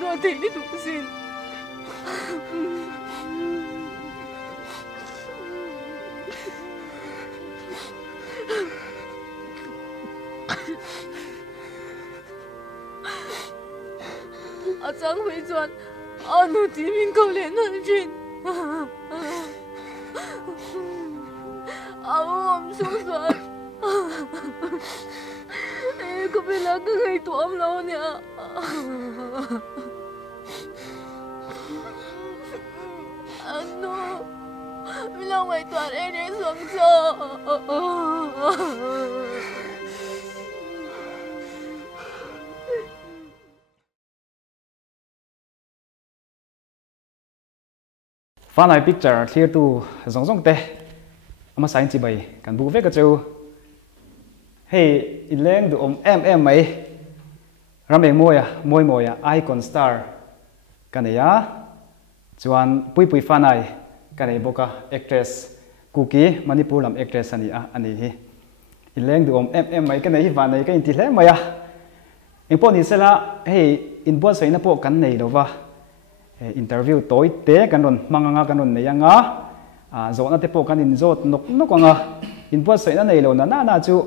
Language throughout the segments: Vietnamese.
Nó thì đi đúng xin. Chẳng phải chọn nó thì mình cầu lên hơn chuyện. Ông xuống rồi. Có biết là cái ngày tụi ông lâu nè. Nó mình lâu ngày toàn em để xuống cho. Phan này picture clear tu zong zong te ama sign chi bai kan bu ve ka chu hey ileng du em mai rameng moya icon star kan ya chuan pui fan này kan ei boka actress Kuki Manipur lam actress ani hi ileng du em mai kan ei van nei ka in ti hle maya impo ni sela hey in bo sai na po kan nei lo wa interview tối tế kan ron manganga kan ron neyanga zo na te po kan in zot nok anga in po sai na nei lo na chu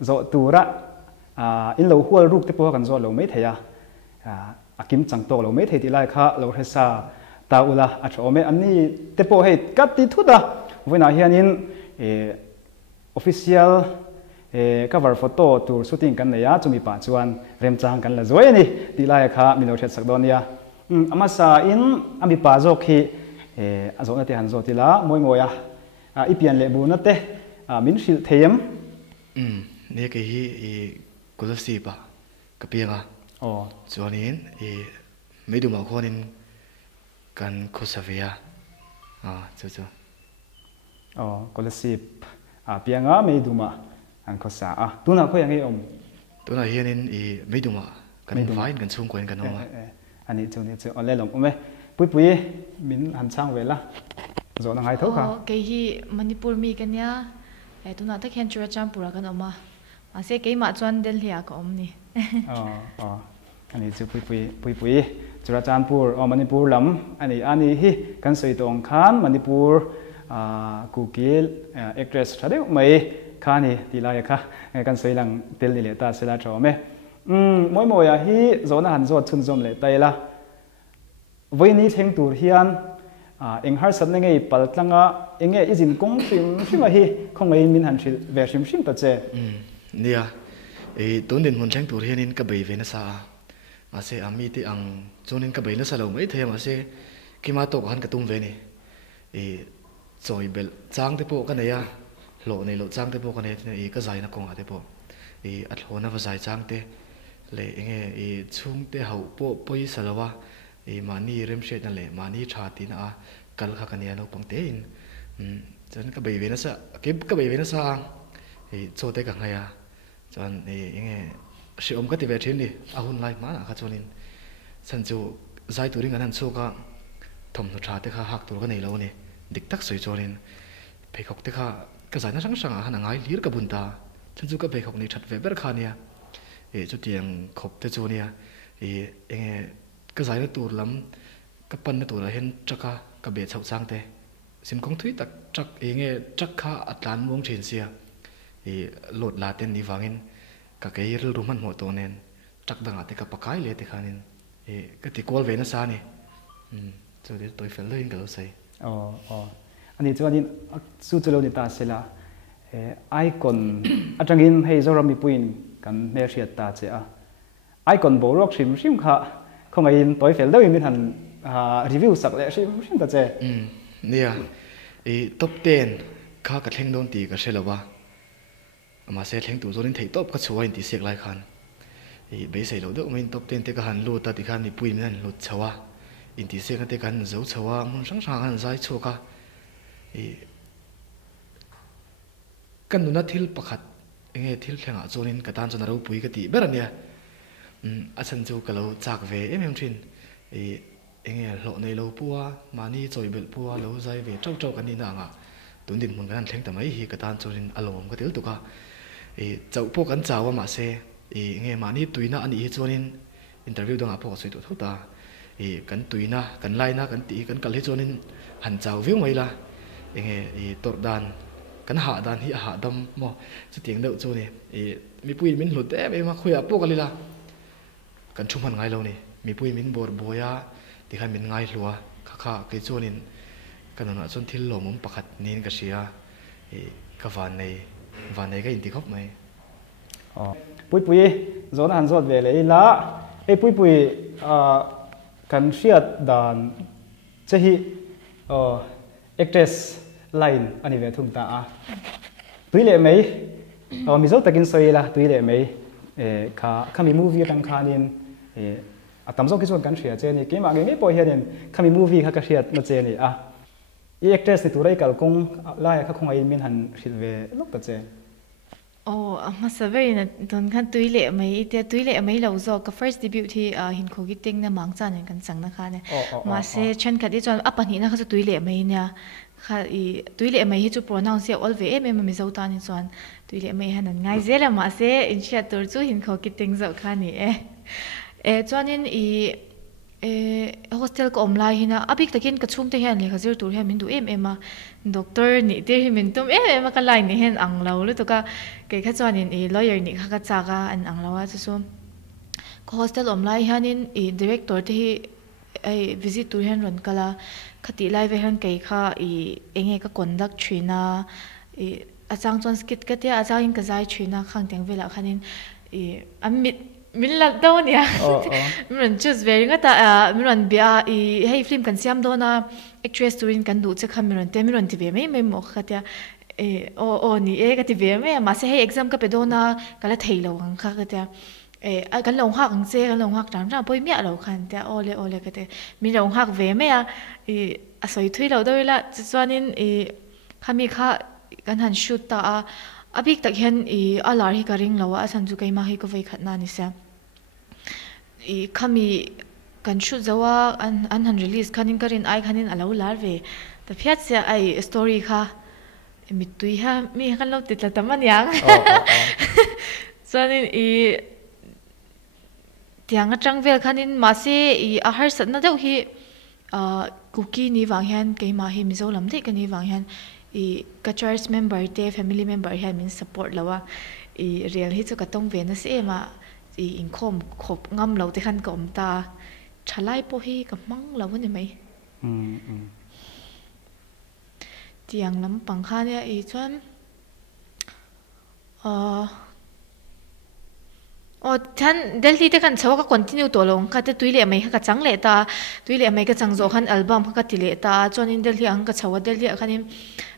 zo tura in lo hual ruk te po kan zo lo mai theya akim changtok lo mai thei ti lai kha lo hesa ta ula a thome ani te po he kat ti thuda voina hianin official cover photo tour shooting kan neya chumi pa chuan rem chang kan la zoi ani ti lai kha milo thet sak don ya amasa in ami pa zo khi azona te han zo ti la moya ipian le bu na te min sil them ne ke hi ko zo si ba ka pianga chuanin meidu ma khonin kan khosavia chu ko le sip pianga meidu ma an khosa tuna khoi angi tuna hianin meidu ma kan vain kan chung koin kan oma ani chu ole lom ume pui min han chang vela zo na ngai tho kha ke hi Manipur mi kan ya tuna ta khen chura champura kan oma ase ke ma chuan Delhi ka om ni ani chu pui Churachandpur Manipur lam ani hi kan soi tong khan Manipur Kukil actress thade mai khani tilai kha kan soi lang tel ni le ta sela thome moi hi zona han zo chun zom le taila voini theng tur hian eng har sat ne ngei pal tlanga enge izin kong phim hi khongai min han thil ve shim ta che nia ton din mun theng tur hianin ka bei ve na sa ase ami ti ang chonin ka bei na sa lo mai the ma se kima to han ka tum ve ni choi bel chang te po ka ne ya lo nei lo chang te po ka ne ka zai na kong ate po at ho na va zai chang te le enge chung te hau po poi salawa mani rem shet na le mani tha tin kal kha kan ya no pang te in chan ka bei ve na sa ke ka bei ve na sa cho te ka ngaya chan enge si om ka ti ve thin ni ahun lai ma kha chonin san chu zai turing an chu ka thom no tha te kha hak tur ka nei lo ni dik tak soi chonin phekok te kha ka zai na sang han ngai lir ka bun ta chan chu ka phekok ni that ve ber kha nia chu tiang khop te chu nia enge ka zai na tur lam ka pan na tur hen chaka ka be chau chang te sim kong thui tak chak enge chak kha atlan mong thin sia lot la ten ni wangin ka ke ril ruman mo to nen chak danga te ka pakai le te khanin ka ti kol ve na sa ni chu de toi fel lein ka lo sai ani chuanin chu lo ni ta sela icon atangin hei zoram mi puin kan me riat ta che icon borok shim kha khongai in toi fel deu min han review sak le shim ta che nia top 10 kha ka thleng don ti ka selawa ama se thleng tu zorin thei top ka chuwa in ti sek lai khan be sei lo de main top 10 te ka han lu ta ti khan ni puin nan lu chawa in ti sek te kan zo chawa mun sang han zai chu ka kan nu na thil pakhat enge thil thlenga zonin ka tan chana ro pui ka ti berania a chan chu ka lo chak ve em thin enge lo nei lo puwa mani choi bel puwa lo zai ve chau kan ni na nga tun din mun kan thleng ta mai hi ka tan chorin alom ka tel tu ka chau po kan chawa ma se nge mani tuina ani hi chonin interview dang apo soi tu thota kan tuina kan laina kan ti kan kal hi chonin han chau view mai la enge tor dan kan ha dan hi ha dam mo chu tiang deuh chu ni mi pui min hlut e ma khoya po kalila kan thuman ngai lo ni mi pui min bor boya ti khan min ngai hlua kha kha ke chonin kanona chon thil lo mum pakhat nin ka sia ka van nei ka in ti khop mai pui zon han zot ve le la pui kan hriat dan che hi actress line ani ve thum ta a tui le mai mi zo takin soi la tui le mai kha mi movie tang khanin atam zo ki chon kan hria che ni ke ma nge po hian kha mi movie kha ka hriat na che ni a actress ti turai kal kong la ya kha khong ai min han hrit ve lok ta che mà sao vậy nè tuần khăn túi lệ mấy lâu rồi cái first debut thì hình khổ cái tiếng nè mang chân cái chẳng nó khá nè mà sẽ chân cái đi cho áp anh nó khá túi lệ mấy nha khá túi lệ mấy chú pronounce all về em mình giấu ta nên chọn túi lệ mấy hắn ngay dễ là mà sẽ initiator chú hình khổ cái tiếng giấu khá nè cho nên hostel ko omlai hina abik takin ka chum te hian le khazir tur hian min du em a doctor ni te hi min tum em a ka line ni hen ang lo lu to ka ke kha chuan in lawyer ni kha ka chaga an ang lawa chu chu ko hostel omlai hanin director te hi visit tur hian ron kala khati lai ve han ke kha enge ka conduct thina achang chon skit ka te achang in ka zai thina khang teng vela khanin amit mình là đâu nhỉ? Mình choose về cái ta mình bia hay film kan siam đó na actress turin kan du chắc mình te mình ti về mấy một cái tia ni cái ti về mấy mà sẽ hay exam cái đó na cái là thầy lâu hàng khác cái tia cái lâu học hàng xe cái lâu học chẳng ra bôi mẹ lâu khăn tia ole cái tia mình lâu học về mấy soi thui lâu đâu là cho nên kami kha kan han shoot ta abik tak hian alar hi ka ring lawa asan chu keima hi ko vai khatna ni sa khami kan shoot zawa an han release khanin karin ai khanin alo lar ve ta phiat sia ai story kha mitui ha mi kan lo titla taman yang chanin tiang atang vel khanin ma se a har sat na deuh hi cookie ni wang hian keima hi mizo lam de kani wang hian ka church member te family member hian min support lawa real hi chu ka tong ve na se ma inkhom khop ngam lo te khan kom ta thalai po hi ka mang lo ni mai tiang lam pang kha ne chuan than Delhi te kan chawa ka continue to long ka te tuile mai ka chang le ta tuile mai ka chang zo khan album ka ti le ta chon in Delhi ang ka chawa Delhi khanin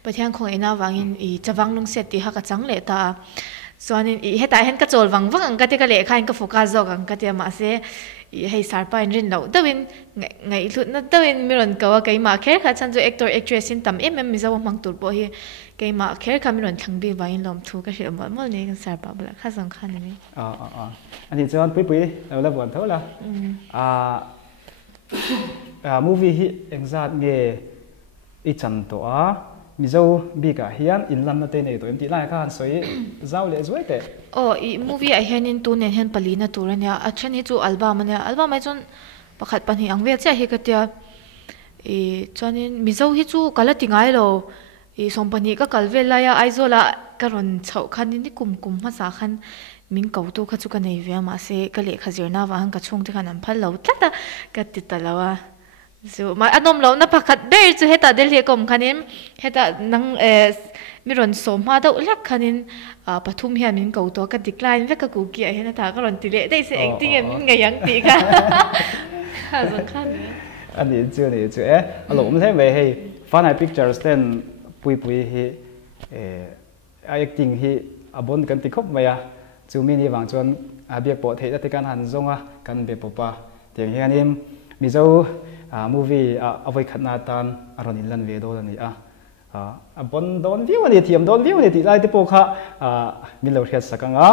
pathian khong ena wangin chawang lung set ti ha ka chang le ta chuanin heta hen ka chol wang ang ka te ka le khain ka focus zo ang ka te ma se hei sarpa in rin lo dawin ngai lut na dawin miron kawa kai ma kher kha chan jo actor actress in tam mi zo mang tur po hi kai ma kher kha miron thangbi wain lom thu ka hil mol ne kan sarpa bla kha sang khan ni ani chuan pui la bon thola movie hi exact nge i chan to mizo bi ka hian in lam na te nei to em ti lai khan soi zau le zoi te movie a hian in tu nen hen palina turania a then hi chu album ai chon pakhat pan hi angvel cha hi ka tia chonin mizo hi chu kala tingai lo sompani ka kalvel la ya aizola karon chau khan ni kum ma sa khan min kau tu kha chu ka nei ve ma se ka le khazirna wa han ka chung te khan am phal lo tlata ka ti talawa so ma anom lo na pakhat ber chu heta Delhi kom khanin heta nang miron somma da ulak khanin pathum hian min kau to ka decline ve ka ku ki a hena ta ka ron tile dei se acting em ngai yang ti ka ha zon khan ani chu alom le ve hei Fanai Pictures ten pui hi acting hi abon kan ti khop maya chu mi ni wang chon abiak po the te kan han zonga kan be popa tiang hianim mizo movie avoi khatna tan aron in lan ve do ni abon don view ni thiam don view ni ti lai te po kha min lo hiat sakanga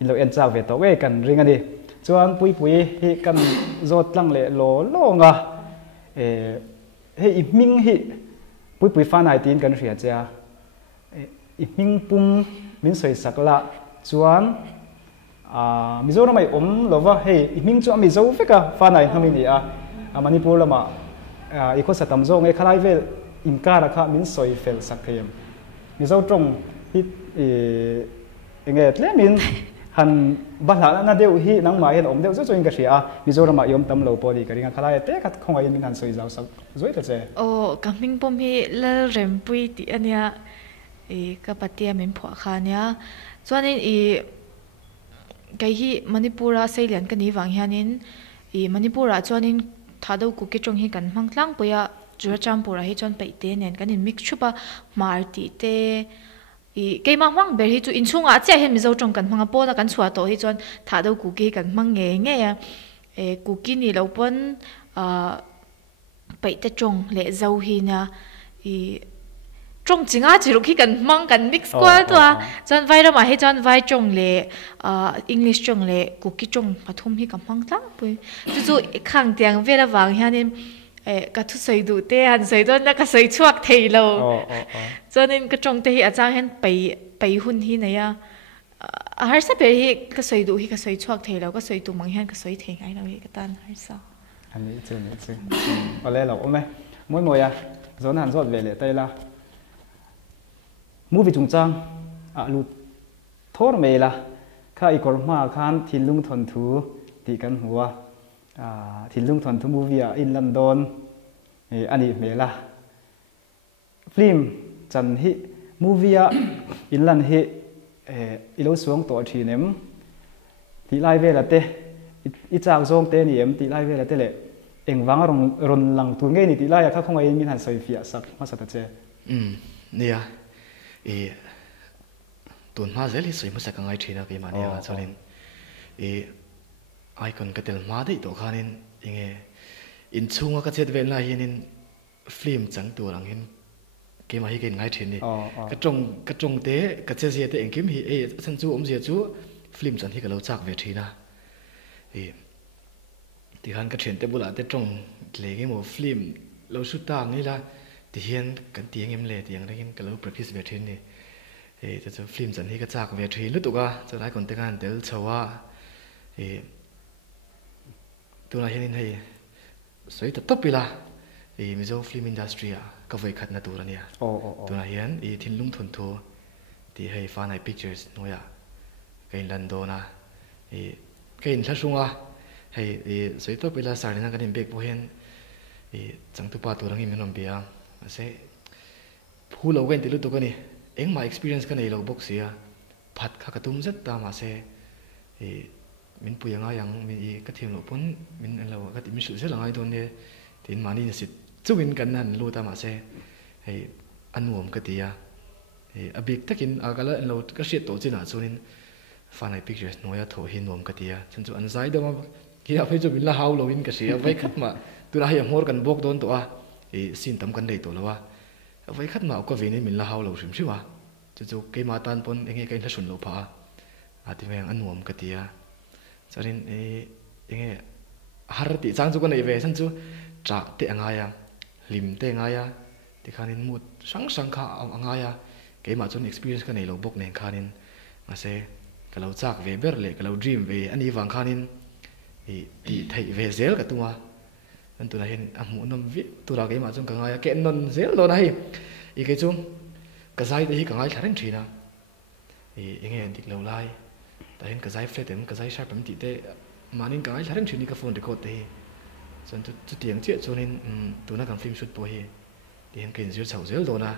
in lo en cha ve to we kan ring ani chuan pui hi kan zot tlang le lo nga hei ming hi pui Fanai tin kan hria cha ming pum min soi sakla chuan Mizoram mai lova hey ming chu mizo feka fa nai hamin ia Manipur lama iko satam zo nge khalai vel inkara kha min soi fel sakem mizo trong hit nge tle min han bala na deu hi nang mai om deu zo in ka ria Mizoram ma yom tam lo poli ka ringa khalai te khat khongai min han soi jaw sak zoi ta che o camping pom hi la rempui ti ania ka patia min phwa khania chuanin cái hi Manipura Sailan cái ní vàng hianin Manipura chuanin thado ku ke trong hi kan mang tlang poya Churachampura hi chon peite nen kan in mix chupa marti te ke ma mang ber hi chu inchunga che hen mizo trong kan manga po da kan chua to hi chon thado ku ke kan mang nge ya ku ki ni lo pon peite trong le zau hi na trong chính chỉ lúc khi cần mang cần mix qua thôi chọn vai đó mà hay chọn vai trong lệ English trong lệ cookie trong và thum hi cầm mang lắm bui chú khang tiếng về là vàng ha nên cả thứ xây đủ tê hành xây đó là cả xây chuộc thầy lâu cho nên cái trong tê hi trang hen bảy hun hi này à har sa be hi cái xây đủ hi cái xây chuộc thầy lâu cái xây đủ mang hen cái xây thầy ngay lâu hi cái tan har sa anh ấy chứ ở đây là ôm này mỗi mùa gió hàn gió về lệ tây la movie chung chang lu thor me la kha ikor ma khan thilung thon thu ti kan huwa thilung thon thu movie in London ani me la film chan hi movie in London hi ilo suang to thi nem ti lai ve la te I chang zong te ni em ti lai ve la te le engwang ron lang tu nge ni ti lai kha khongai min han soi fia sak ma sa ta che nia tuần ma dễ li soi ma sa ka ngai thina ke ma nia cho nên icon ka tel ma dei to khanin inge in chunga ka chet vel la hianin film chang tu lang hin ke ma hi ke ngai thin ni ka trong te ka che je te engkim hi chan chu om je chu film chan hi ka lo chak ve thina thì han ka thlen te bula te trong le ge mo film lo su ta ni la ti hian kan tiang em le tiang rekin ka lo practice ve thin ni te chu film chan hi ka chak ve thi lu tu ka chu lai kon te kan tel chawa tu la hian hei soi ta topila mizo film industry ka voi khat na tu ra nia tu la hian thin lung thon thu ti hei fa nai pictures noya kein London na kein thlasunga hei soi topila sarina kan im bek po hian chang tu pa tu rangi menom bia ase phul lo wen ti lu tu ka ni eng ma experience ka nei lo box sia phat kha ka tum zat ta ma se min puyanga yang mi ka thim lo pon min an lo ka ti mi su se langai don ne tin mani ne sit chuwin kan han lu ta ma se hei anuam ka tia abik takin agala an lo ka shit to china chunin fanai pictures noya tho hi nom ka tia chan chu an zai do ma ki a phei chu min la haw lo in ka sia vai khat ma tu la hi mor kan bok don to a sin tam kan dei to lawa vai khat ma ko vini min la haw lo shim shiwa chu ke ma tan pon enge kai la sun lo pha ati meng anuam ka tia charin enge har ti chang chu ko nei ve san chu trak te anga ya lim te anga ya ti khanin mut sang kha anga ya ke ma chon experience ka nei lo bok nen khanin ma se ka lo chak ve ber le ka lo dream ve ani wang khanin ti thei ve zel ka tunga an tu la hin amu nom vi tu ra ke ma chon ka nga ya ke non zel lo na hi ke chung ka zai te hi ka ngai tharen thina enge dik lo lai ta hin ka zai flat em ka zai sharp em ti te manin ka ngai tharen thini ka phone record te hi chon chu tiang che chonin tu na kan film shoot po hi ti hen ken zir chau zel do na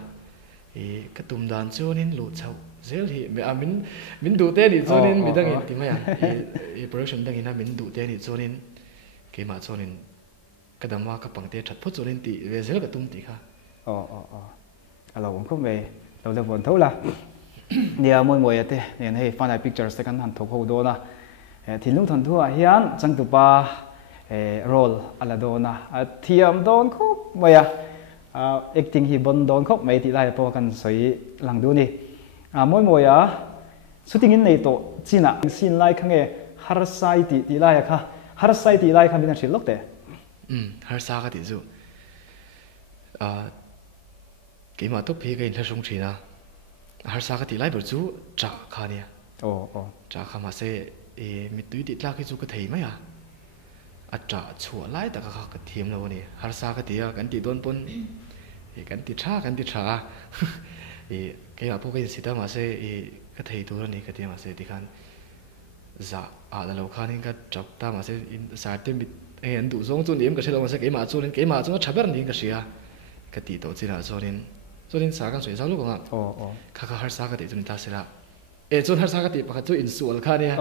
ka tum dan chonin lu chau zel hi me amin min du te ni chonin mi dang ti ma ya production dang ina min du te ni chonin ke ma chonin kadamwa ka pangte that pho chonin ti ve zel ka tum ti kha alo cũng không về đầu giờ vốn thấu là nia mỗi mỗi thế nên hay fan pictures cái hắn thục hậu đó na thì lúc thằng thua hiền chẳng tụ ba role ala đó na thiam đón khóc mày acting hi bon đón khóc mày thì lại po kan soi lang du ni mỗi mỗi shooting in này to china sin lai khang e har sai ti lai kha har sai ti lai kha bin chỉ lúc thế har sa ka ti zu cái mà top hi cái là sung chi na har sa ka ti lai ber chu cha kha nia cha kha ma se mi tui ti tla ki chu ka thei mai à tra chua lai ta ka thiam lo ni har sa ka tia kan ti don pon kan ti tha cái mà bố cái gì đó mà sẽ cái thầy tôi này cái tiền mà sẽ đi khăn dạ là lâu khăn cái chọc ta mà sẽ xài tiền bị anh đủ giống cho niệm cái sự mà sẽ cái mà cho nó chấp nhận cái gì à cái tỷ đầu tiên là cho nên xài cái suy sao lúc không ạ khá khá xài cái tỷ cho nên ta sẽ là cho hết xài cái tỷ bắt cho insul khăn nha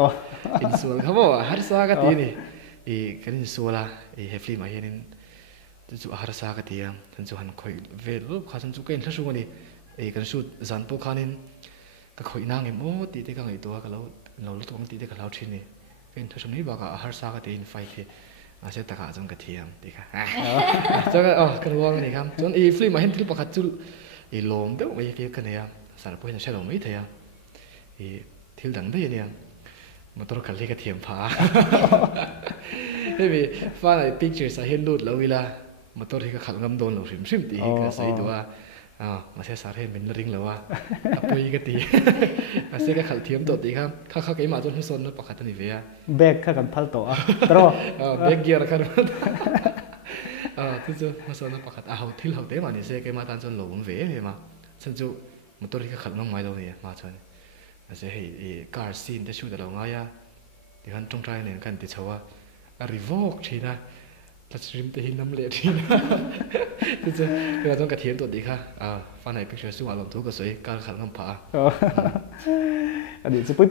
insul không ạ hết xài cái tỷ này cái insul là hefli mà hiện cho hết xài cái tỷ à cho hắn khơi về lúc khá cho cái thằng số này kan shoot zan po khanin ka khoi nang em o ti te ka ngai to ka lo lu tong ti te ka lo thin ni ken thosam ni ba ka har sa ka te in fight the a se ta ka jong ka thiam ti ka cho ka kan wang ni kham chon film ma hen thil pakhat chul lom de mai ke kan ya sar po hin se lo mai the ya thil dang de ni motor ka le ka thiam pha he fa lai pictures a hen lut lo ila motor hi ka khal ngam don lo sim ti ka sai to mà sẽ sát hết mình ring lâu à apoi cái tí mà sẽ cái khẩu thiếm tổ tí khăm khắc cái mà tôi không son nó bạc hạt này về à bag khắc cần phal tổ tro bag gear khăn thế chứ mà son nó bạc hạt hậu thiếu hậu tế mà này sẽ cái mà tan son lâu về vậy mà chân chú một tôi cái khẩu nó ngoài đâu vậy mà thôi mà sẽ hay car scene để shoot được lâu ngay à thì hắn trong trai này cần tí xấu à revoke chỉ na ta stream te hin nam le thi tu che cái trong cái thiểmตัวดีค่ะฟันไหน picture สู้อารมณ์ทุกข์ก็สวยการขันคำผาอันนี้จะปุ้ย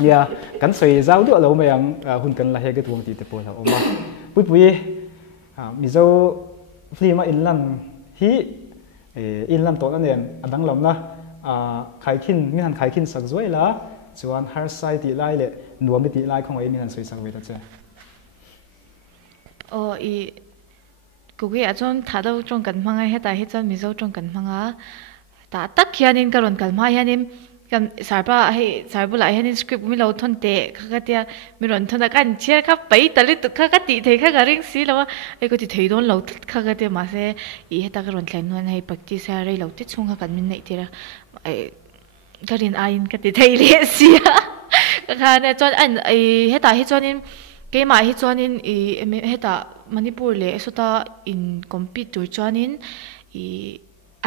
เนี่ยกันสวยเจ้าด้วยเราไม่ยังหุ่นกันละเฮก็ทวงตีแต่ปวดเราออกมาปุ้ยมีเจ้าฟรีมาอินลันฮีอินลันตัวนั่นเองอันดังลำนะขายขินมีหันขายขินสักสวยละส่วนฮาร์ไซตีไล่เลยหนัวไม่ตีไล่ของไอ้มีหันสวยสักเวทเจ้กูก็อยากจนถ้าเราจงกันมังไงให้แต่ให้จนมีเจ้าจงกันมังอ่ะแต่ตักเขียนนินกระโดดกันมาเขียนนินกันสารบ้าให้สารบุหรี่ให้นินสคริปต์มีเราทนเตะข้าก็เดียมีหล่นทนกันเชื่อข้าไปแต่ลิตุข้าก็ตีเทข้าก็เร่งสีแล้วว่าไอ้ก็ตีเทโดนเราข้าก็เดียมาเสียอีให้ตากระโดดแข่งนวลให้ปักจีเสียอะไรเราติดช่วงข้ากันมินไหนทีละไอ้ก็เรียนอายินก็ตีเทเลียเสียก็ค่ะเนี่ยจนอันไอ้ให้แต่ให้จนนินcái mà hi chuanin heta Manipur le sota in compete tur chuanin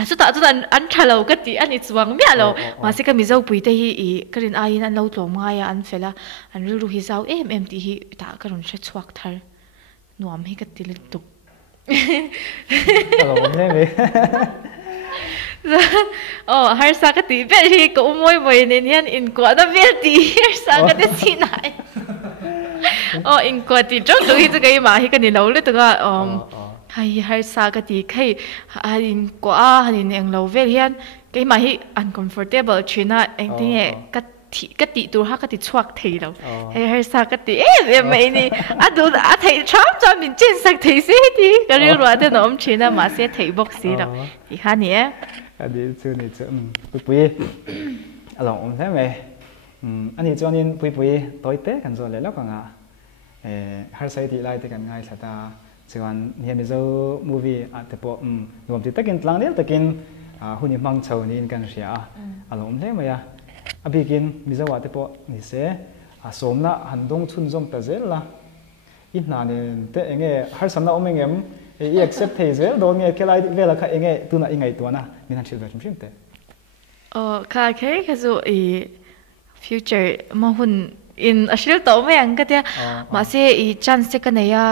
sota an thalo ka ti ani chuang mi alo ma se ka mi zo pui te hi karin a in an lo tlom nga ya an fela an ru hi zau ti hi ta ka ron she chuak thar nuam hi ka ti le tuk alo ne me har sa ka ti be hi ko moi ne nian in ko da be ti har sa ka te sinai in qua thì trong tuổi cái cái mà khi cái lâu lên từ cái hay sao cái thì cái in qua in anh lâu về hiện cái mà khi uncomfortable chuyện á anh thấy cái tí tuổi ha cái tí chuak thấy đâu hay sao cái tí em mấy ni đồ thấy Trump cho mình trên sắc thấy gì thì cái điều đó thì nó ông chuyện á mà sẽ thấy bốc xí đâu thì ha nhỉ đi chơi này chơi bụi alo ông thấy mày anh ấy cho nên bụi tối tết cần rồi lấy lắm cả ngà har sai ti lai te kan ngai thata chuan hian mi zo movie te po nuam ti takin tlang le takin huni mang chho ni in kan ria alom hle maya abikin mi zo wa te po ni se somna handong chun jong ta zel la in na ne te enge har samna omengem accept thei zel do nge kelai vela kha enge tuna ingai to na min han thil ba chim te ka ke ka zo future ma hun in ashil to me ang ka tia ma se chance ka na ya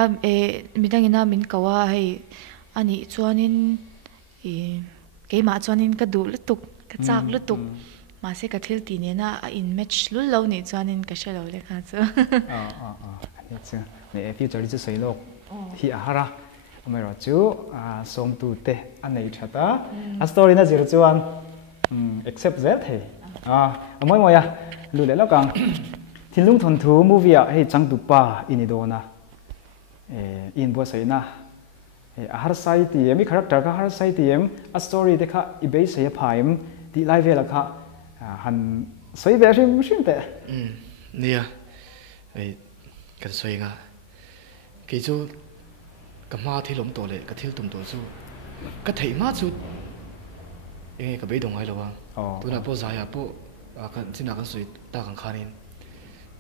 midang ina min kawa hay ani chuanin ke ma chuanin ka du lutuk ka chak lutuk ma se ka thil ti ne na in match lu lo ni chuanin ka shalo le kha chu ani chu ne future chu sei lok hi ahara amai ro chu som tu te anei thata a story na zir chuan accept that thei amoi moya lu le lokang thì lung thon thu movie hay chang tu pa ini do na in bo sai na har sai ti em character ka har sai ti em a story de kha ibe sai phaim ti live la kha han sai ve rim te nia ai kan soi nga ke chu ka ma thi lom to le ka thil tum to chu ka thei ma chu ka be dong ai lo wa tu na po za ya po kan sina kan soi ta kan khanin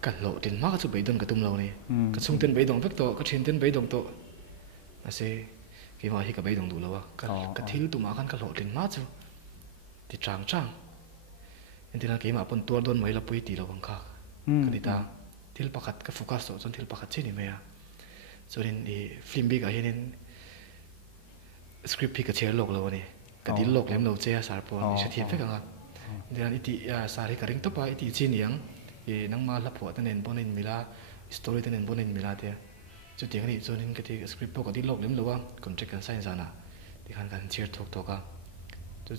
กันโลดินมากจุดใบดงกระตุ้มเราเนี่ยกระชุ่มเต้นใบดงเพิกโตกระชินเต้นใบดงโตมาเซ่กี่มาที่กับใบดงดูแล้ววะกระทิ้งตัวมากันกระโลดินมากจุดติดจางอันที่นั่นกี่มาปนตัวโดนไว้ละปุยตีเราบังคับกันที่ตาที่เราประคัดก็โฟกัสจนที่เราประคัดเช่นนี้ไหมอ่ะส่วนนี้ฟิล์มบิ๊กอะไรนี่สคริปต์พี่กับเชียร์โลกเราเนี่ยกับที่โลกเล่มเราเจ้าสารปนเฉลี่ยไปกันครับที่นั่นอิติสาริกริงตัวไปอิติจีนียงนังมาลับหัวตั้งเน้นบนเน้นมิลาสตอรี่ตั้งเน้นบนเน้นมิลาเดียจุดที่นี่ส่วนนี้กับที่สคริปต์พวกกับที่โลกเล่มเราว่าคอนเทนต์กันไซน์sanaที่ขันกันเชียร์ทุกตัวกัน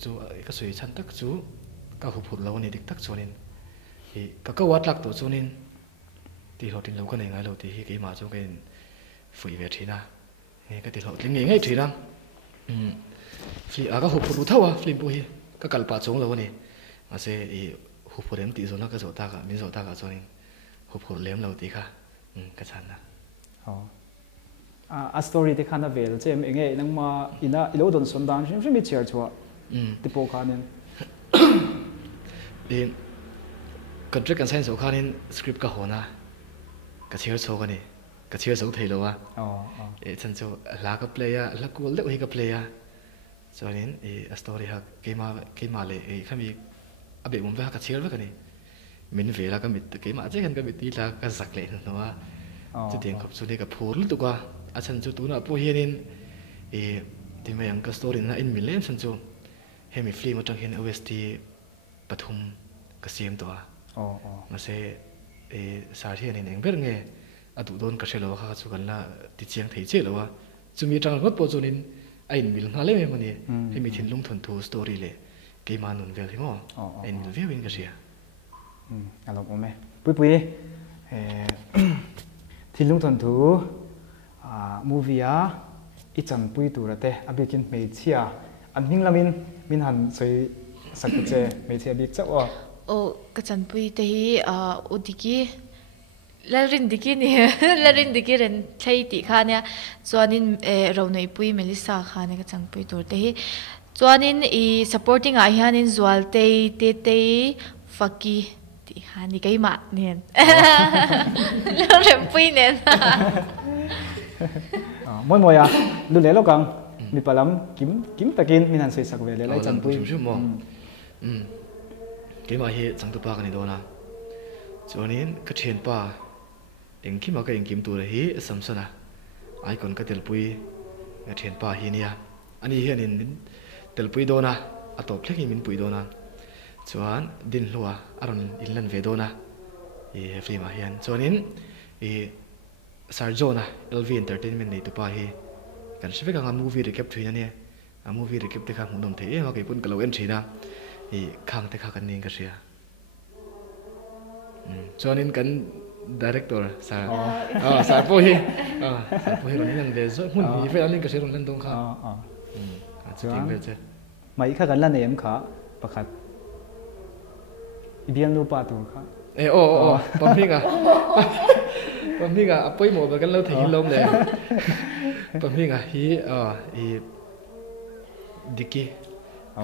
จู่ๆก็สวยชั้นตักจู่ก็หุบหุบเราเนี่ยดิกตักส่วนนี้ก็วัดหลักตัวส่วนนี้ที่เราทิ้งเราก็ในไงเราที่กี่มาจงเป็นฝืนเวทีนะก็ที่เราทิ้งง่ายๆทีนะฟิล์มก็หุบหุบรู้เท่าฟิล์มปุยก็กัลปาจงเราเนี่ยมาเสียหุบหุบเลี้ยมตีส่วนนั้นก็โจตากะมินโจตากะส่วนนี้หุบหุบเลี้ยมเราตีค่ะก็ชันนะสตอรี่ที่ขันเวลเจมเองนั่งมาอินะอิโลดอนสนดานใช่ไหมเชียร์ชัวติโปคานินก็เรื่องการใช้โซคานินสคริปต์ก็หัวนะก็เชียร์โซกันนี่ก็เชียร์โซไทยแล้ววะฉันโซลากับเพลย์ลากูเล็กให้กับเพลย์ส่วนนี้สตอรี่ฮักเกมาเลยข้ามีอัปเดตมุมไปฮักก็เชียร์ไว้กันนี่มินเวลาก็มิดเกมาเจ๊กันก็มิดตีลาก็สักเลยนะว่าจะเตียงกับส่วนนี้กับพูดลุตัวกว่าฉันโซตัวน่ะพวกเฮียนินที่มาอย่างก็สตอรี่น่ะอินมิลเลนฉันโซเฮมิฟลีมาจังเห็นOSTปฐุมกเสียมตัวมาเสสาธิตนี่เองเพื่อไงอดุโดนกระเชลว่าข้าสุกันละติดเชียงไทยเชื่อแล้วว่าจะมีจังหวัดปัจจุบันไอ้มิลฮาเล่มันนี่ให้มีทิ้งลงทุนทูสตอรี่เลยเกี่ยมานุนเวลที่มั้งไอ้มิลเวลวินกระเชียอารมณ์โอเมปุยทิ้งลงทุนทูมูวี่อีจันปุยตัวเตะอภิกินเมเชียอันหิงละมินหันสวยสักเจเมเชียบิ๊กเจ้าว่ากระจันปุยเตะอุดิกีลารินดิกีนี่ลารินดิกีเรนใช่ติค่ะเนี่ยส่วนนี้เราในปุยเมลิซาค่ะเนี่ยกระจันปุยตัวเตะส่วนนี้supporting อาหารนี่จวลเตะฟักกี้ติค่ะนี่ก็มาเนี่ยเราเรียนปุยเนี่ยมวยดูเลยแล้วกันมีปลากิมตะกินมีนันสวยสักเวลเลยจันปุยกี่มาเฮจังตัวปากันนี่โดนะส่วนนี้ก็เชียนป่าเองคิดมาก็เองกิมตัวเลยเฮสัมสนะไอคอนก็เตลปุยก็เชียนป่าเฮเนี่ยอันนี้เฮนินเตลปุยโดนะอัตโตเพล็กมินปุยโดนะส่วนดินลัวอารมณ์อินลันเวโดนะฟรีมาเฮียนส่วนนี้ซาร์โจนะLV Entertainmentในตัวป่าเฮกันใช่ไหมกับมูวี่รีแคปทุยนั่นเนี่ยมูวี่รีแคปที่ข้างหุ่นนมเทมาเก็บปุ่นกับเราเอ็นชีนะข้างแต่ข้ากันนี่ก็เสียส่วนนี้กันดีเรคเตอร์สารพูดคนนี้นั่งเดซหุ่นมีเฟรนนี่ก็เสียคนนั้นตรงข้าจริงเลยเจ้มาอีกข้ากันละเนี่ยมขาประคัดอีเบียนรูปาตัวข้าปั๊มพี่กะปุ้ยหมดไปกันแล้วถี่ลมเลยปั๊มพี่กะดิกี้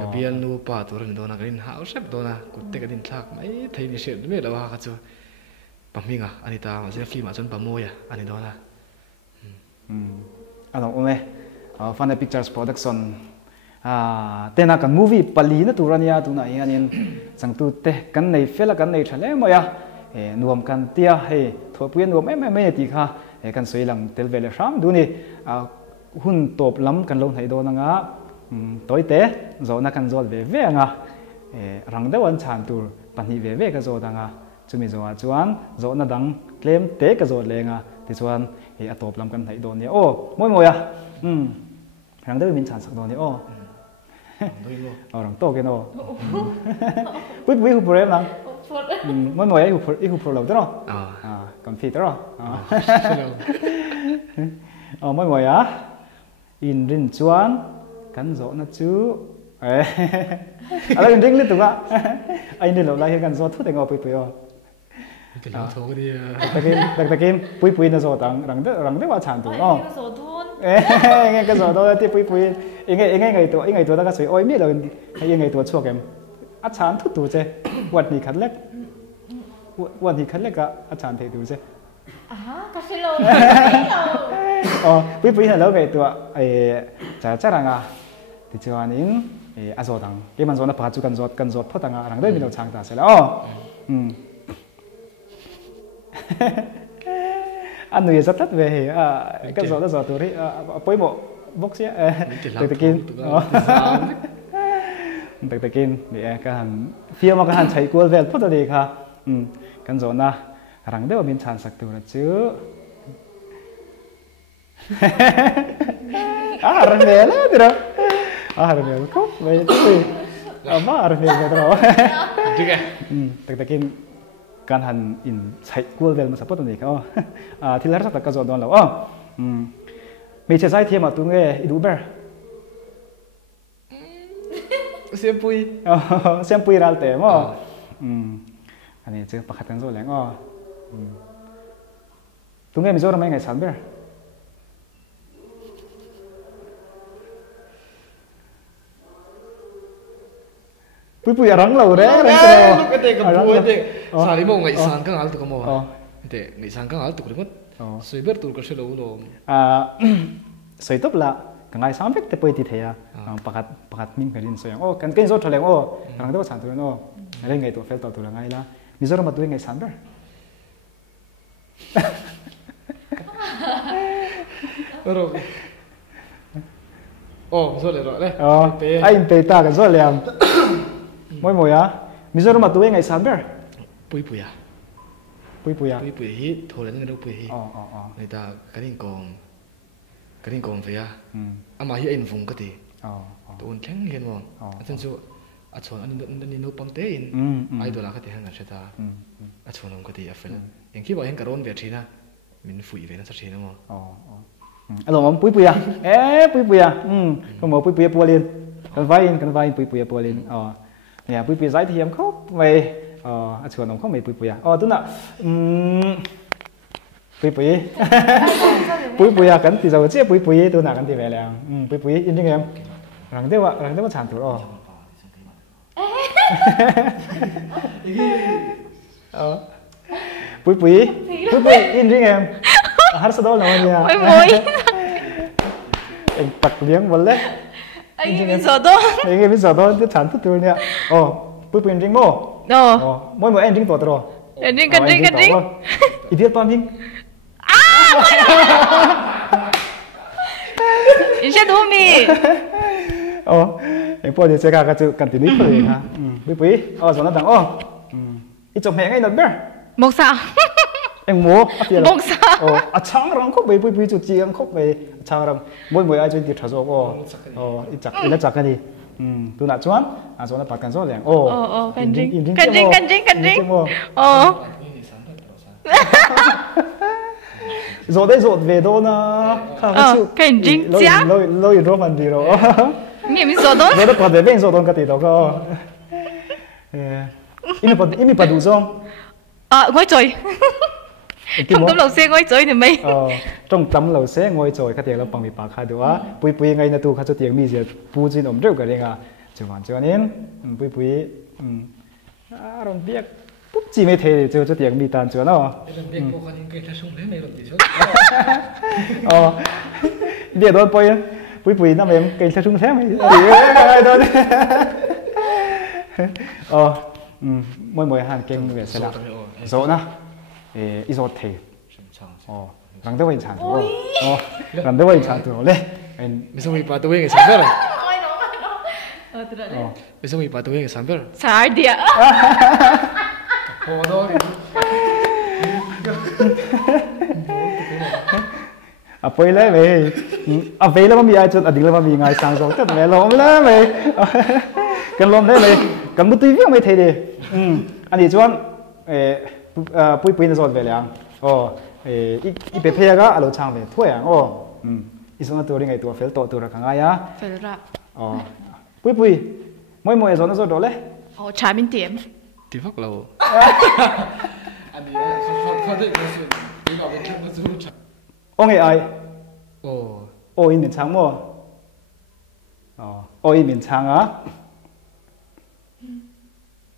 กับเบียนรูปาตัวนั้นโดนกันหาเอาเสพโดนกุเตกันดินทักไม่ไทยนี่เสียไม่ได้ว่ากันจ้ะปั๊มพี่กะอันนี้ตามาเสียฟรีมาจนปั๊มโมยอันนี้โดนอันนั้นโอ้ไหมฟันใน Pictures Production แต่นักการมูวี่ปลีนะตัวนี้ตัวไหนอันนี้สังตุเตกันในเฟลกันในทะเลมายนวมกันเตียให้ทั่วเปลี่ยนนวมไม่ตีค่ะกันสวยหลังเทลเวลชามดูนี่หุ่นตบล้ำกันลงให้โดนงะตัวเตะโจนักกันโจเวงะรังเดวันชานตัวปัญหาเวก็โจดังจุมีโจจวนโจนัดังเคลมเตะก็โจเลงที่ชวนตบล้ำกันให้โดนเนี่ยมวยรังเดวินชานสักโดนเนี่ยรังโตกันปุ๊บหุบเริ่มนังมวยหุบโปรเราด้วยกันฟีด้วยมวยอินรินชวนกันโจนัดจูอะไรอินริงลิตัวไอ้นี่เราไล่กันโจทุกแต่งเอาไปกันเราโทรก็ดีตะกี้ปุยนะโจตังรังเดว่าชานตัวงั้นก็โจตัวที่ปุยยังไงตัวนั่นก็สวยโอ้ยมีเรายังไงตัวชั่วแกมอาชานทุกตัวเจ้วัดนี้ขัดเล็ก วันที่ขั้นเล็กก็อาจารย์เทดูใช่ก็สิโลปุ้ยปุ้ยเห็นแล้วไงตัวจะรังอ่ะที่จะวันนี้อาโซดังเกี่ยมันโซนปัจจุบันกันโซดพอดังอ่ะรังได้มีเราช่างตาเสร็จแล้วอันนู้นจะตัดไปกันโซตัวที่ปุ้ยบอกเสียตะกินตะกินเนี่ยกันเฟี้ยวมากันใช้กวนเวลพอดีค่ะกันโซนะรังได้ว่ามีชานสักตัวนะจื้อรังเวลเลยเดี๋ยวรังเวลก็ไม่ได้apa artinya gitu juga tak takin kan han in sai kul vel masa pot ni ka thilar sa tak ka zo don lo me che sai thiam tu nge idu ber siam pui ral te mo ani che pakhat kan zo leng tu nge mi zo ra mai ngai san ber Pui arang lau re kete ka buat deh sari mau ngai san kang al tu kamu kete ngai san kang al tu keringat soiber tu ka selo ulo soitop la kangai sampai te poi ti thea pakat ming karin soyang kan ken zo tholeng rang do san tu no re ngai to fel tu la ngai la mizoram ma tu ngai san ber ro zo le ro le ai pe ta ka zo le am mỗi à Mizoram mà tụi ngày sáng bữa pui pui hit thôi là người đâu pui hit người ta cái đình còn vậy mà hi anh vùng cái gì tụi anh thắng hiền mà anh số chọn anh nấu băm tê ai đồ là cái gì hàng người ta chọn ông cái gì phải anh khi bảo anh caron về thì na mình phủi về nó sẽ thế mà alo mắm pui à pui à không mau pui pua lên cần vai pui lên nhà pui giải thì em khóc về chọn ông khóc về pui tức là pui à cần thì giờ chưa pui tôi nào cần thì về là pui in cho em rằng thế mà chán tuổi pui in cho em hát sao đó là gì à em tặc liếng vào đấy anh nghe biết giờ đó tiếp chán thức tôi nè pui in cho mô mỗi mỗi em cho tổ rồi em cần ít biết bao nhiêu in sẽ đúng mi em bỏ đi xe cái chữ cần tìm ít thôi ha pui rồi nó đằng ít chụp hình ngay nó bé một sao em mua một sao chang rong khóc về pui chụp chiang khóc về chang rong mỗi mỗi ai chơi tiệt thảo rồi ít chắc cái gì tôi đã chọn chọn là bắt cần số liền cần chính rồi đấy rồi về đâu na cần chính giá lâu rồi mình đi rồi nghe mình rồi đó rồi đó bắt về bên rồi đó cái gì đó cơ im bắt đủ không ngồi chơi trong tấm lầu xe ngồi chơi thì mấy trong tấm lầu xe ngồi chơi cái tiếng là bằng bị bạc khai được á pui ngay là tu khai cho tiếng mi gì phu chín ổn rượu cái này à cho nên pui rồi biết bút chỉ mấy thế cho tiếng mi tan cho nó biết đó pui năm em cây sa sung thế mấy mỗi hàng kinh về sẽ là số na 이소 테 rằng tới vậy chẳng thôi rằng tới vậy chẳng thôi lên bây giờ bắt đầu cái sản phẩm bây giờ bắt đầu cái sản phẩm sao đi à bây giờ về về là mà bị ai chọn đi là mà bị ngay sang rồi tất về lom là về cần lom đấy về cần một tí việc mới thấy đi anh đi chọn pui nó rồi về liền ít bé phê cái alo chang về thôi à ít số tôi đi ngày tôi phải tôi là càng ai á phải ra pui mỗi số nó rồi đó đấy trà bên tiệm thì phát lâu anh đi không thấy cái sự đi vào bên trong nó giúp chặt ông ấy ai in miền Trang mà in miền Trang á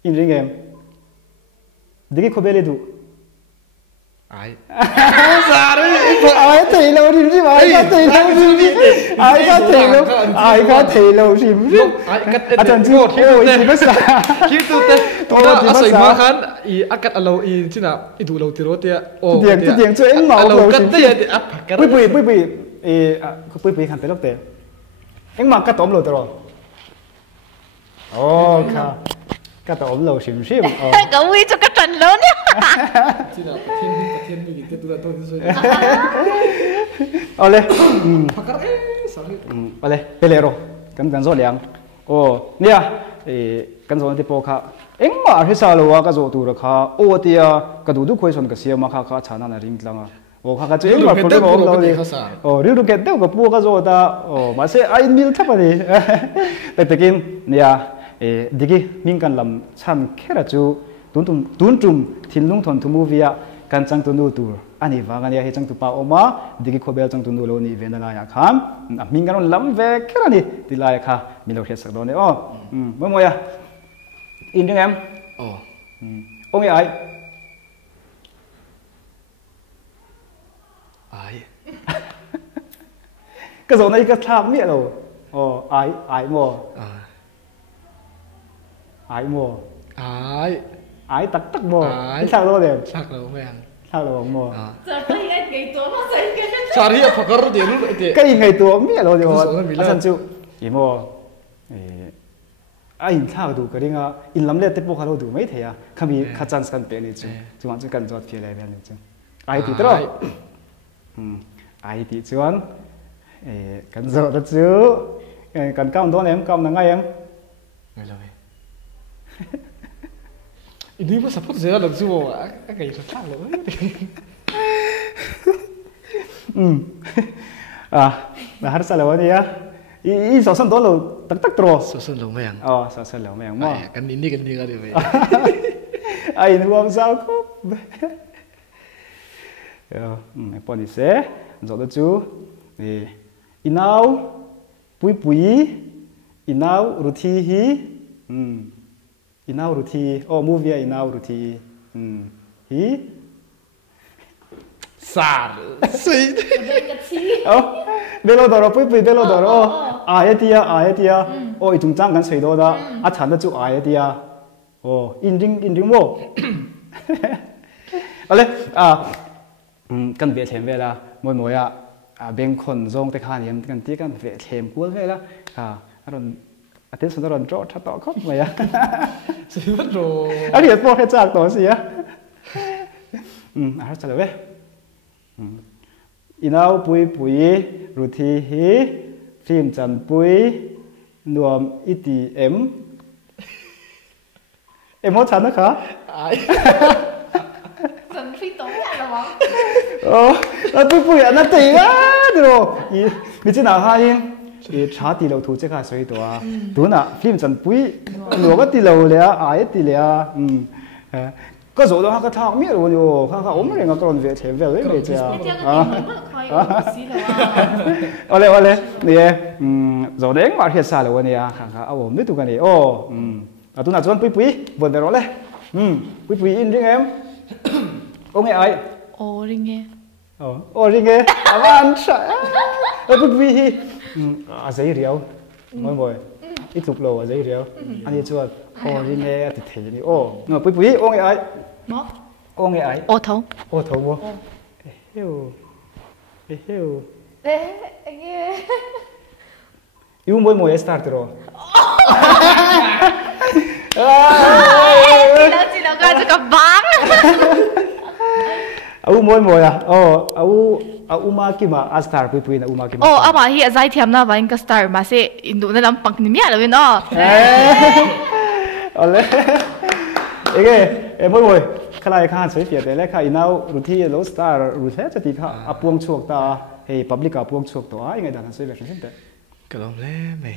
in riêng em đi cái khobe lên đủ ai ai thấy lâu rìm rìm ai có thấy lâu rìm rìm ai có thấy lâu rìm rìm à chẳng chịu ôi chỉ có sao khi tu te tu đã soi mà khán i akat alo i chứ nào i tu lâu tiro tia ô tiếng cho em màu lâu cắt tia áp cắt bụi khăn tới lúc tệ em mà cắt tóm lâu rồi ô cắt tóm lâu rìm rìm cậu uy cho cái trận lớn nhá chứ nào thiên như cái tu đã tôi soi ole pakar sorry ole pelero kan zo liang ô nia kan zo ti po kha eng ma he sa lo ka zo tu ra kha o tia ka du khoi son ka sia ma kha chana na ring tlanga o kha chu eng ma ko lo lo ni o ri ru ke te ka pu ka zo ta o ma se ai mil thap ani te tekin nia digi ming kan lam chan khera chu tun tum thin lung thon thu movie kan chang tu nu tur ani wa ngania he chang tu pa oma digi khobel chang tu nu lo ni ven la ya kham ming kan lam ve khera ni ti la kha mi lo he sak do ne o mo mo ya in đương em ông ấy cái dấu này cái thảm miệng rồi ai mua ai tắc mua cái sao đó đấy sắc đâu mày sao đó mua sorry pakar dia lu cái ngày tuổi miệng rồi thì họ sẵn chịu gì mua ai sao đủ cái này in lắm lên tiếp tục khảo đủ mấy thế à không bị khát chán sẵn bể này chứ chúng anh chỉ cần chọn phía này bên này chứ ai thì đó ai thì chứ anh cần chọn đó chứ cần cao đó em cao là ngay em ngay là vậy ini mah support saya dalam semua agak itu tak loh là hát sao là vậy à ý sao sân đó là tắc trò Sosan lâu mày sao sân là mày mà kan ini kan dia vậy ai nuông sao không bọn đi xe rồi đó chú inau pui inau ruthi hi inau ruthi movie inau ruthi hi sar sweet belo doro pui belo doro ai tia ôi chúng trang gan sấy đó đó chán đó chú ai tia in ring mo ale kan về thêm về là mỗi bên con zong tới khai niệm kan tí kan về thêm cuốn về là rồi attention rồi cho thắt tỏ khóc mày sweet rồi anh hiểu bao hết chắc đó gì á hát sao vậy inau pui ruthi hi phim chan pui nuam iti em hốt chán nữa khá dần phi tốn là pui nó tì á rồi vì thế nào hai trả tỷ lầu thu chắc là soi đó đúng là phim chan pui nuam tỷ lầu lẽ ai tỷ lẽ cái số đó cái thằng miết rồi nhiều khá ốm rồi còn về thêm về đấy bây giờ ole nè rồi đấy mà hiện sa rồi nè khá ốm đấy tụi cái này tụi nào chọn pui vườn về đó đấy pui in riêng em ông nghe ai ring nghe ring nghe anh sợ pui hi giấy riêu mọi ít lục lồ giấy riêu anh đi chọn ring nghe thì thế này pui ông nghe ai ông nghe ai ô thấu mua hiểu yêu mỗi start rồi chị đâu coi cho bán mỗi uma kima star pui na uma kima ama hi azai thiam na vain ka star ma se indu na lam pang ni mia lo no ole mỗi khai khan soi phía để khai inau ruthi lo star ruthe chati kha apuang chuak ta he public apuang chuak to ai ngai dan soi version thế cái lòng lẽ mày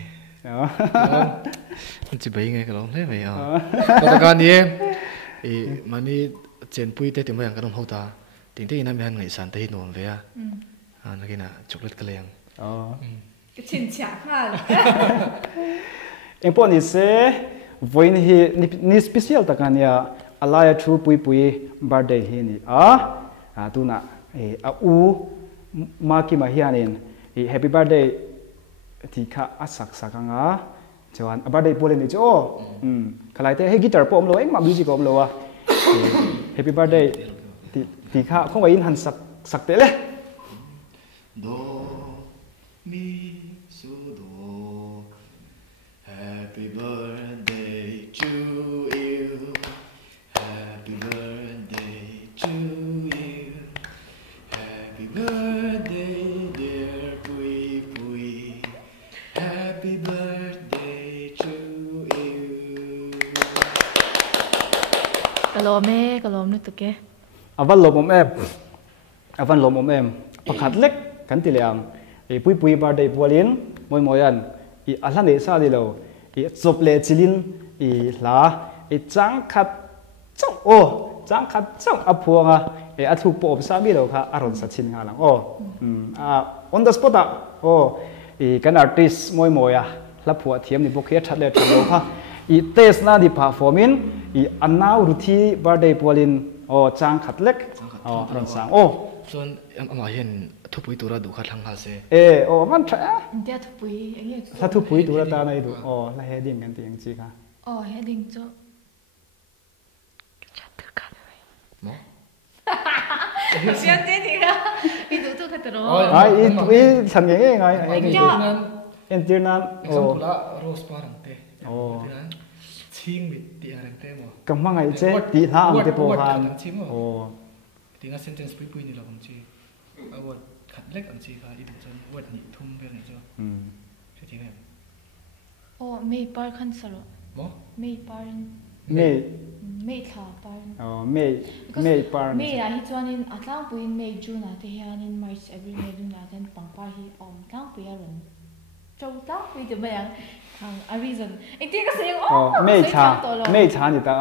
chỉ bảy ngày cái lòng lẽ mày còn cái này mà ni chen pui te thì mấy anh cái lòng hậu ta tính thế này mấy anh ngày sáng tới nộm về nó cái nào chocolate cái leng cái chuyện chả ha em bọn ni se voin hi ni special ta kan ya alaya thu pui birthday hi ni tu na ma ki ma hianin happy birthday thì khá sak sakanga chuan birthday pole ni cho khalai te he guitar pom lo eng ma music om lo happy birthday thì khá không ai in han sak te le do mi su do happy birthday to you happy birthday to you happy birthday dear Pui Pui happy birthday to you kalom nu tuke avan lom om em pakhat lek kan ti liam pui birthday polin moyan alan e sa di lo chop le chilin la chang khat chang aphuanga athu pop sa bi lo kha aron sa chin nga lang on the spot kan artist moya la phua thiam ni bokhe thatle thalo kha test na di performing anau ruthi birthday polin chang khat lek aron sang chuan ama hian thupui tura du kha thlang ha se man tha dia thupui ange sa thupui tura ta nai du la heading kan tiang chi kha heading cho mo sian te ni ga i tu ka tro i san nge ngai entirnan example la rose parang te ching mit ti arang te mo kamangai che ti la am te po han tinga sentence pui ni la bang chi awat khat lek ang chi ka i du chan word ni thum be ni cho se ti ga me par khan saro mo me par me tha par me par me la hi chuanin atlang puin me june ate hianin march every me dun la ten pangpar hi tlang pui aron chou tlang pui de mayang khang a reason ek ti ka sayang me tha ni ta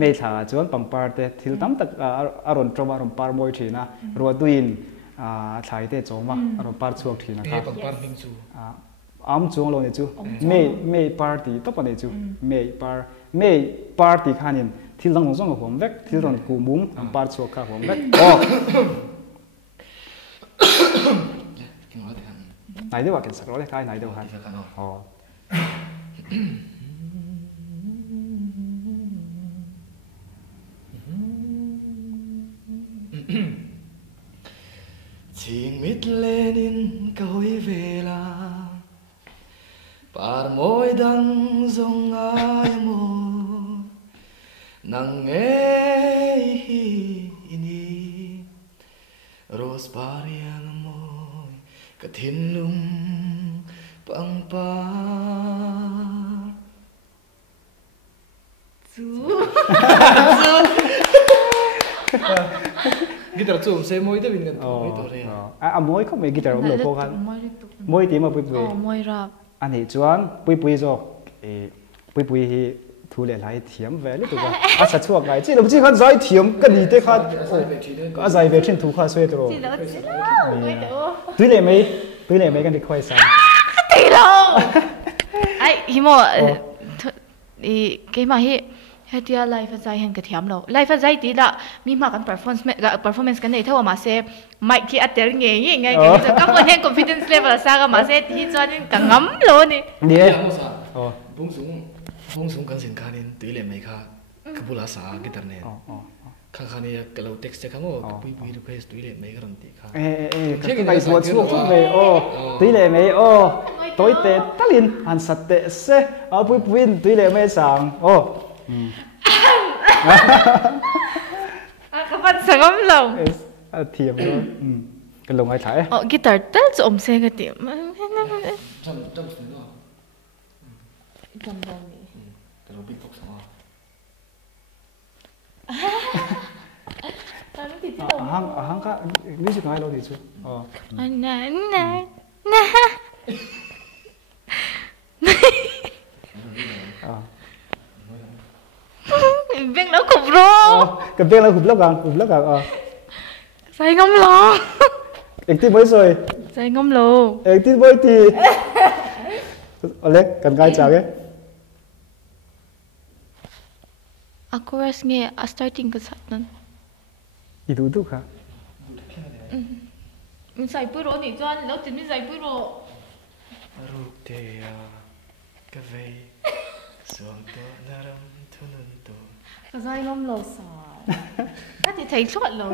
me tha chuan pangpar te thil tam tak aron troba ron par moi thina ro tuin thlai te choma aron par chuak thina kha pangpar hing chu am chuang lo ni chu me party to pa ni chu me party khanin thil lang zong hom vek thil ron ku mum par chuak kha hom vek nai de wa ken sak lo le kai nai de han Ching mit lenin koi vela par moi dang zong ai mo nang hi ini rose pariang moi kathin lum pang pa guitar chu se moi de bin gan moi to re moi không mấy guitar om lo po khan moi ti ma pui moi rap anh ấy chuan pui zo pui hi thu le lai thiam ve le tu ka sa chuak ngai chi lo chi khan zai thiam ka ni te kha ka zai ve thin thu kha swe tro tui le mai kan di khoi sa ti lo ai hi mo ke ma hi hetia life zai hen ka thiam lo life zai ti la mi ma kan performance kan nei thawa ma se mic ki ater nge ngai ke ka mo hen confidence level sa ga ma se hi chuan ka ngam lo ni ni bung sung kan sin khanin tui le mai kha kabula sa guitar ne kha khani ka lo text ka mo pui request tui le mai garan ti kha cái bài số chuộc không về tí lệ mấy tối tết tất liền hàn sạch tệ xe bui tí lệ mấy sáng các bạn sáng ấm lòng thiềm thôi cái lồng ai thái guitar tết cho ông xe cái tiệm chăm sự đó chăm đâu nhỉ cái nó beatbox sao hang ka music hai lo di chu Beng nó cục rồi. Cái beng là cục lốc à. Sai ngâm lo. Em tin mới rồi. Sai ngâm lo. Em tin mới thì. Alex, cần gai chào cái. a chorus nghe a starting ka sat nan idu du kha min sai pu ro ni chuan lo tin min sai pu ro ruk te ya ka vei som to naram thunun to ka zai ngom lo sa ka ti thei thot lo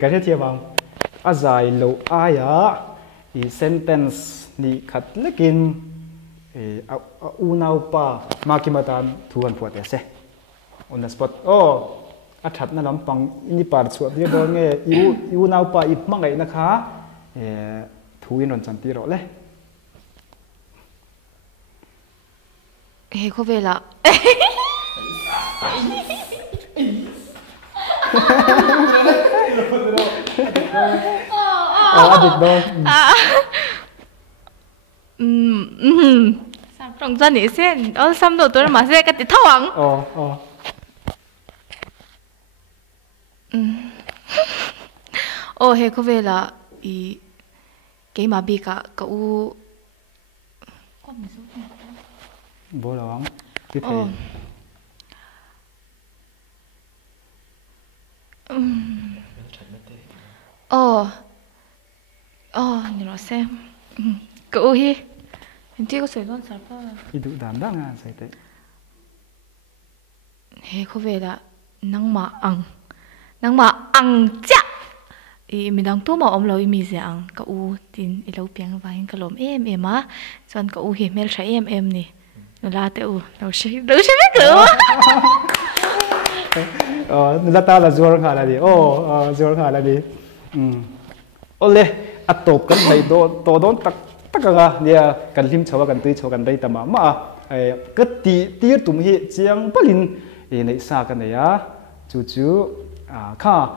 cái thế chia bằng a dài lâu ai á sentence ni khát lekin u nau pa makimatan thuan phuat ase on the spot a that na lam pang ni par chuat ni bol nge u nau pa I mangai na kha thuin ron chan ti ro le he ko vela adik do trong dân này xem xăm đồ tôi mà sẽ cái tí thâu ăn he có về là cái mà bị cả cậu bố là ông tiếp theo nhìn nó xem cậu hi mình chưa có sợi lon sạp bao idu đam đang à sai te he có về là nang mà ăn chả mình đang tu mà om lâu mi gì ăn cậu tin lâu piang vài cái lom em á chọn cậu hi mel trái em nè nó la teu đâu sẽ biết nữa là ta là zuar khá là đi zuar khá là đi ole atop kan thai to don tak ga nia kan lim chawa kan tui chaw kan dai tama ma ka ti tum hi chiang palin nei sa kan ya chu kha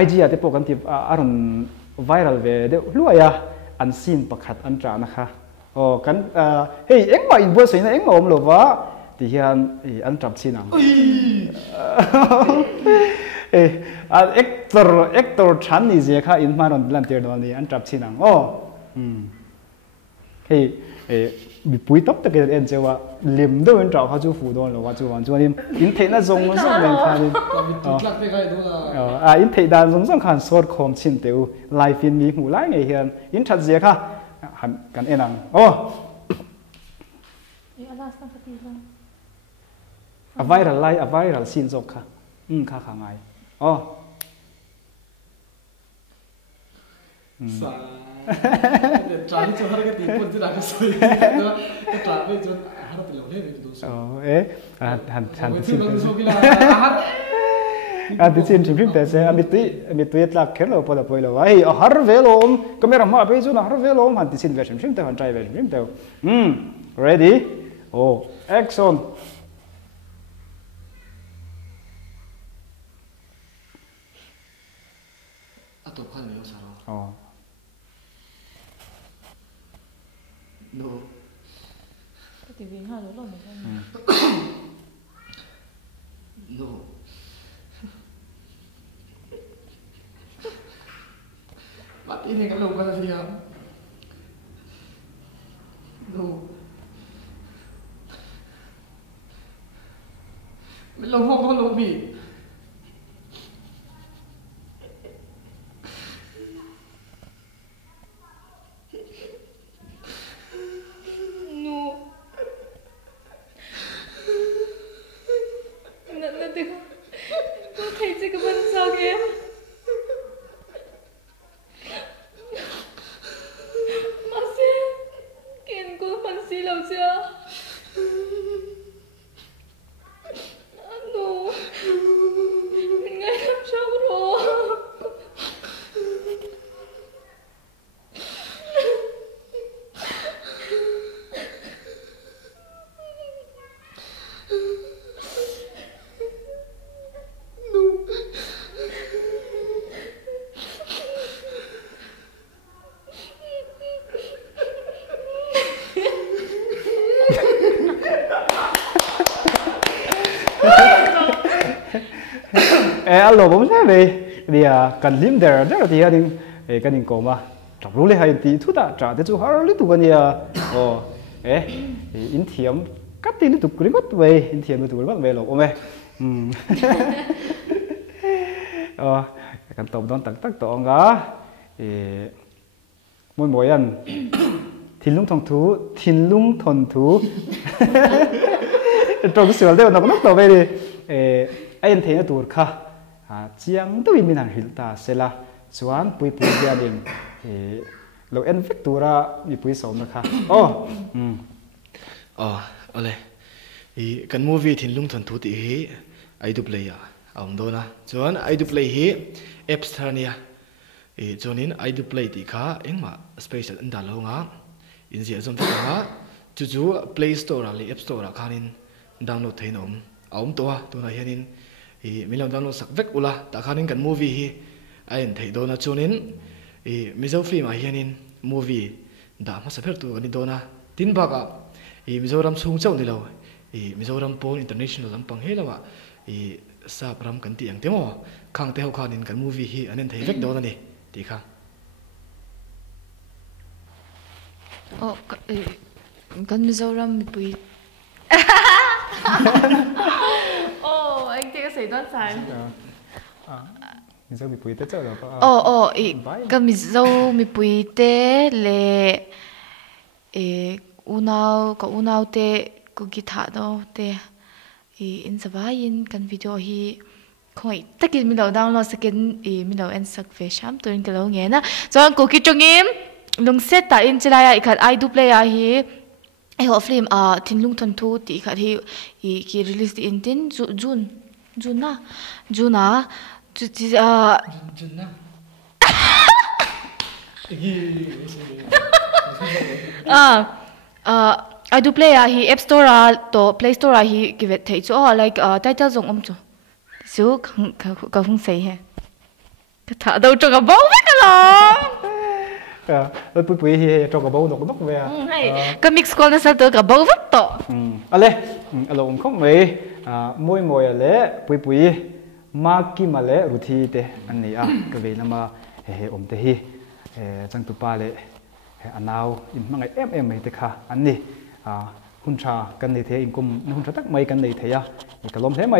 IG ate po kan ti aron viral ve de luaya an sin pakhat an tra na kha kan hey engma in bo sei na engma om lova ti hian an trap chinang actor chan ni je kha in manon lantir don ni an trap chinang hey bị bụi tóc tất cả em chơi wa liềm đâu anh trào họ chú phụ đó là wa chú anh chú anh in thế na giống mình khai in thế đàn giống khăn sốt khom chín tiêu live in mi hủ lái ngày hiện in thật gì kha hẳn cần em ăn viral live viral xin dọc kha kha khang ai trai cho har cái tiền quân ra cái soi đó cái trai với cho har bị lỗi này đồ số hẳn xin lỗi số cái là xin chim phim thế ami tui là khéo lo pola poila vai har velo camera ma be chu na har velo hẳn xin về chim phim te hẳn trai về chim phim te ready action atop khan leo sa ro no cái tiếng Hàn nó lộn no bạn ini cái lồng cái gì à no mình lồng không có lồng gì alo bông sao về thì cần lim there đó thì anh cái đình cổ mà tập lúc này hay tí chút đã trả tới chỗ họ lúc tụi cái in thiểm cắt tin tụ kring mất về in thiền tụ mất về lộc ôm vềกันตบโดนตักตองก็มวยอันทินลุงทองทูทินลุงทนทูตรงส่วนเดียวนกต่อไปดิไอ้เทียนตัวข้าเจียงตัวมีนันหิลตาเสละส่วนปุยเดียดิงเราเอ็นฟิกตัวระมีปุยสมนะคะอะไรกันมูวี่ทินลุงทนทูตีไอ้ดูเพลย์เอาโดนนะส่วนไอ้ดูเพลย์แอปสตาร์เนี่ยจนนี้ไอ้ดูเพลย์ที่ข้าเอ็งมาสเปเชียลอันดับลงอ่ะอินเสียสมที่ข้าจู่ๆ Play Store หรือ App Store ข้านินดาวน์โหลดให้น้องเอาตัวไหนเห็นนินมีเราดาวน์โหลดสักเวกอุละแต่ข้านินกันมูวี่ไอ้เห็นที่โดนนะจนนี้มีเจ้าฟรีมาเห็นนินมูวี่ด่ามาสับเพื่อตัวกันนี่โดนนะทิ้งบักอ่ะมีเจ้ารำสูงเจ้านี่เรามีเจ้ารำโปน international ลำปังเฮล่ะวะทราบรำกันตีอย่างเต็มอ่ะข้างเท้าข้านินกันมูวี่อันนั้นที่เวกโดนนี่ตีข้ากันมิโซรัมมีปุยไอ้ที่ก็ใส่ต้นสายมิโซมีปุยเตเจ้าหรอกันมิโซมีปุยเตเลอุณาวเตกูกีตาร์โนเตอินสบายอินกันวิดีโอฮีคงตะกี้มีเราดาวน์โหลดสกินมีเราเอ็นสักเฟชั่นตัวนี้ก็แล้วเงี้ยนะจนกูคิดจงยิ้มลุงเซตตาอินจิลายอีกขัดไอดูเพลย์ฮีไอหัวฟิล์มทินลุงทนทูตีขัดฮีคีรีลิสต์อินทินจูนนะจูนไอดูเพลย์ฮีแอปสโตร์ตัวเพลย์สโตร์ฮีกิเวทเทจูlike title ส่งจูซูก็คงใส่ฮะก็ถ้าดูจงกับบ้าไม่กันหรอปุยจงกับเบาดกเวียก็มิกซ์กันนะสัตว์กับเบาวัดต่ออะไรเราคงไม่มวยอะไรปุยมากิมาเลยรูทีเตอันนี้ก็เวลามาเตฮีจังตุปาเลยอันนาวอินมังไอไม่เตค่ะอันนี้คุณชากันในเทียอินกุมคุณชาตักไม่กันในเทียอีกลมเทียมา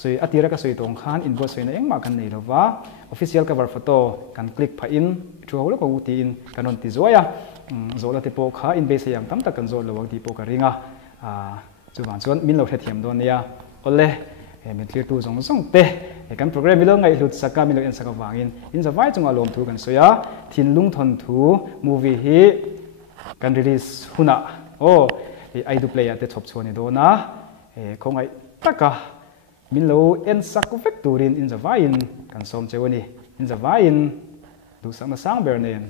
สวยอติระก็สวยตรงข้านอินบอสสวยในเองมากันในหรือว่า official cover photo กันคลิกผ่าอินชัวร์แล้วก็อุตินกันนนติโซยโซลติโปข้าอินเบสยังตั้มตะกันโซลระวังติโปกันริงจุบันส่วนมินเราเทียมโดนเนี่ยก็เลยมีคลิปตัวส่งเตะกันโปรแกรมมิลงไงหลุดสักการมิลงเอ็นสักวางอินสบายจงอารมณ์ถูกันสวยทินลุงทนทูมูวี่ฮีกันรีลิสหุ่นไอดูเพลย์เตะชอบชวนนี่โดนนะคงไอตักกะมิโลเอ็นสักเวกตูรินอินสบายกันสมเจวนี่อินสบายดูสังมาสังเบอร์เนน